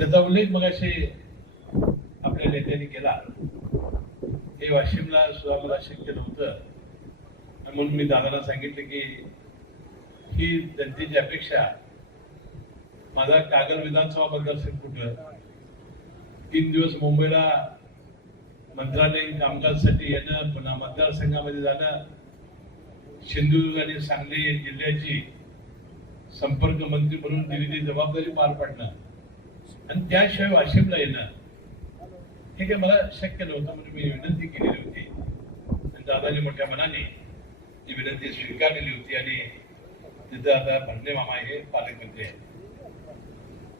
त्याचा उल्लेख मगाशी आपल्या नेत्यांनी केला. हे वाशिमला सुद्धा मला शक्य नव्हतं, म्हणून मी दादांना सांगितलं की ही जनतेची अपेक्षा, माझा कागल विधानसभा मतदारसंघ कुठं 3 दिवस मुंबईला मंत्रालयीन कामकाजासाठी येणं, पुन्हा मतदारसंघामध्ये जाणं, सिंधुदुर्ग आणि सांगली जिल्ह्याची संपर्क मंत्री म्हणून दिलेली जबाबदारी पार पाडणं आणि त्याशिवाय वाशिमला येणं हे काही मला शक्य नव्हतं. म्हणून मी विनंती केलेली होती आणि दादाने मोठ्या मनाने ती विनंती स्वीकारलेली होती आणि तिथं आता भंडे मामा हे पालकमंत्री आहेत.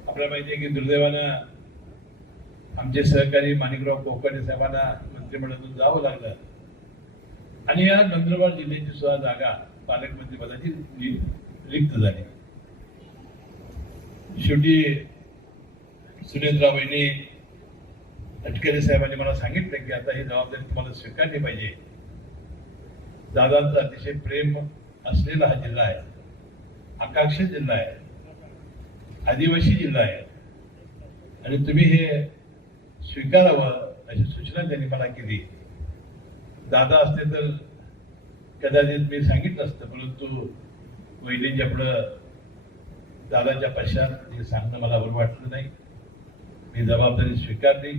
आपल्याला माहिती आहे की दुर्दैवानं आमचे सहकारी माणिकराव कोकणे साहेबांना मंत्रिमंडळातून जावं लागलं आणि या नंदुरबार जिल्ह्याची सुद्धा जागा पालकमंत्रीपदाची रिक्त झाली. शेवटी सुनेत्रा वहिनी तटकरे साहेबांनी मला सांगितलं की आता ही जबाबदारी तुम्हाला स्वीकारली पाहिजे. दादांचा अतिशय प्रेम असलेला हा जिल्हा आहे, आकांक्षित जिल्हा आहे, आदिवासी जिल्हा आहे आणि तुम्ही हे स्वीकारावं अशी सूचना त्यांनी मला केली. दादा असते तर कदाचित मी सांगितलं असतं, परंतु वहिनींच्या पुढं दादाच्या पश्चात हे सांगणं मला बरं वाटलं नाही. मी जबाबदारी स्वीकारली.